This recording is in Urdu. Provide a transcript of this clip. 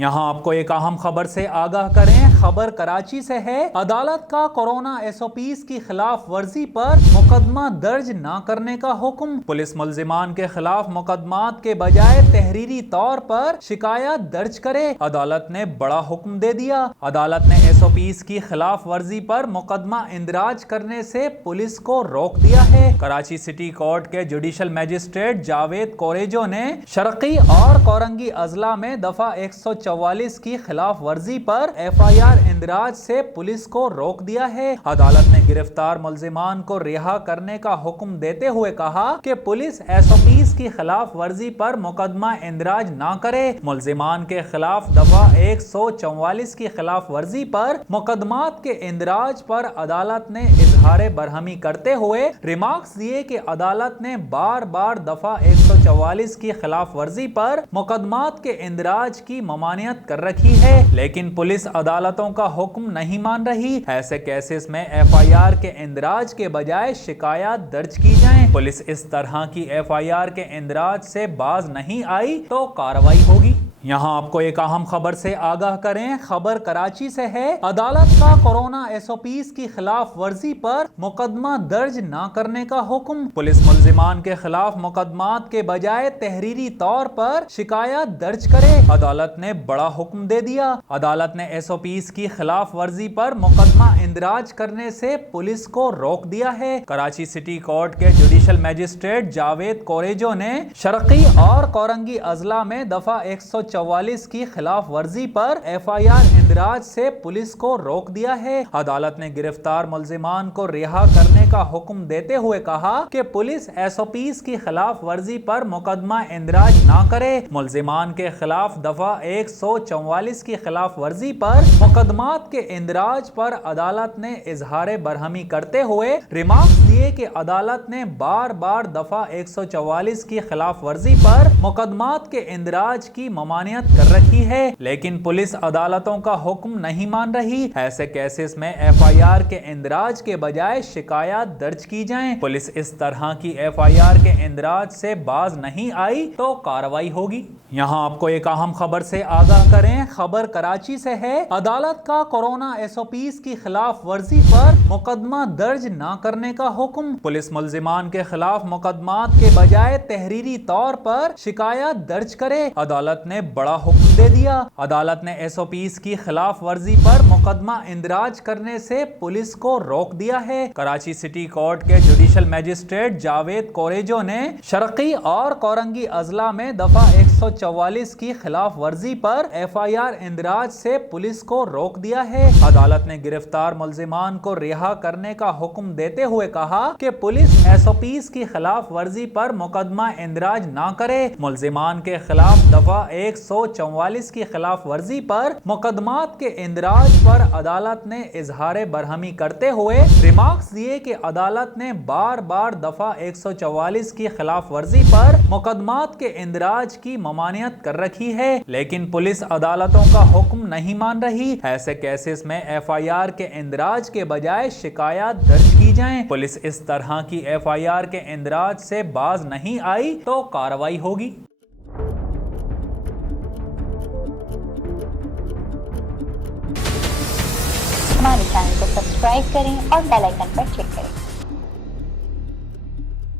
یہاں آپ کو ایک اہم خبر سے آگاہ کریں۔ خبر کراچی سے ہے۔ عدالت کا کورونا SOPs کی خلاف ورزی پر مقدمہ درج نہ کرنے کا حکم۔ پولیس ملزمان کے خلاف مقدمات کے بجائے تحریری طور پر شکایات درج کرے۔ عدالت نے بڑا حکم دے دیا۔ عدالت نے SOPs کی خلاف ورزی پر مقدمہ اندراج کرنے سے پولیس کو روک دیا ہے۔ کراچی سٹی کورٹ کے جوڈیشل میجسٹریٹ جاوید کوریجو نے شرقی اور کورنگی اضلاع میں دفعہ 144 کی خلاف ورزی پر FIR اندراج سے پولیس کو روک دیا ہے۔ عدالت نے گرفتار ملزمان کو رہا کرنے کا حکم دیتے ہوئے کہا کہ پولیس SOPs کی خلاف ورزی پر مقدمہ اندراج نہ کرے۔ ملزمان کے خلاف دفعہ 144 کی خلاف ورزی پر مقدمات کے اندراج پر عدالت نے اظہار برہمی کرتے ہوئے ریمارکس دیے کہ عدالت نے بار بار دفعہ 144 کی خلاف ورزی پر مقدمات کے اندراج کی ممانعت کر رکھی ہے، لیکن پولیس عدالتوں کا حکم نہیں مان رہی۔ ایسے کیسز میں FIR کے اندراج کے بجائے شکایات درج کی جائیں۔ پولیس اس طرح کی FIR کے اندراج سے باز نہیں آئی تو کارروائی ہوگی۔ یہاں آپ کو ایک اہم خبر سے آگاہ کریں۔ خبر کراچی سے ہے۔ عدالت کا کورونا SOPs کی خلاف ورزی پر مقدمہ درج نہ کرنے کا حکم۔ پولیس ملزمان کے خلاف مقدمات کے بجائے تحریری طور پر شکایات درج کرے۔ عدالت نے بڑا حکم دے دیا۔ عدالت نے SOPs کی خلاف ورزی پر مقدمہ اندراج کرنے سے پولیس کو روک دیا ہے۔ کراچی سٹی کورٹ کے جوڈیشل میجسٹریٹ جاوید کوریجو نے شرقی اور کورنگی اضلاع میں دفعہ 144 کی خلاف ورزی پر FIR اندراج سے پولیس کو روک دیا ہے۔ عدالت نے گرفتار ملزمان کو رہا کرنے کا حکم دیتے ہوئے کہا کہ پولیس SOPs کی خلاف ورزی پر مقدمہ اندراج نہ کرے۔ ملزمان کے خلاف دفعہ 144 کی خلاف ورزی پر مقدمات کے اندراج پر عدالت نے اظہار برہمی کرتے ہوئے ریمارکس دیے کہ عدالت نے بار بار دفعہ 144 کی خلاف ورزی پر مقدمات کے اندراج کی ممانعت کر رکھی ہے، لیکن پولیس عدالتوں کا حکم نہیں مان رہی۔ ایسے کیسز میں FIR کے اندراج کے بجائے شکایات درج کی جائیں۔ پولیس اس طرح کی FIR کے اندراج سے باز نہیں آئی تو کارروائی ہوگی۔ یہاں آپ کو ایک اہم خبر سے آگاہ کریں۔ خبر کراچی سے ہے۔ عدالت کا کورونا SOPs کی خلاف ورزی پر مقدمہ درج نہ کرنے کا حکم۔ پولیس ملزمان کے خلاف مقدمات کے بجائے تحریری طور پر شکایات درج کرے۔ عدالت نے بڑا حکم دے دیا۔ عدالت نے SOPs کی خلاف ورزی پر مقدمہ اندراج کرنے سے پولیس کو روک دیا ہے۔ کراچی سٹی کورٹ کے جوڈیشل میجسٹریٹ جاوید کوریجو نے شرقی اور کورنگی اضلاع میں دفعہ 144 کی خلاف ورزی پر FIR اندراج سے پولیس کو روک دیا ہے۔ عدالت نے گرفتار ملزمان کو رہا کرنے کا حکم دیتے ہوئے کہا کہ پولیس SOPs کی خلاف ورزی پر مقدمہ اندراج نہ کرے۔ ملزمان کے خلاف دفعہ 144 کی خلاف ورزی پر مقدمات کے اندراج پر عدالت نے اظہار برہمی کرتے ہوئے ریمارکس دیے کہ عدالت نے بار بار دفعہ 144 کی خلاف ورزی پر مقدمات کے اندراج کی ممانعت کر رکھی ہے، لیکن پولیس عدالتوں کا حکم نہیں مان رہی۔ ایسے کیسز میں FIR کے اندراج کے بجائے شکایات درج کی جائیں۔ پولیس اس طرح کی FIR کے اندراج سے باز نہیں آئی تو کارروائی ہوگی۔ ہمارے چینل کو سبسکرائب کریں اور بیل آئیکن پر کلک کریں۔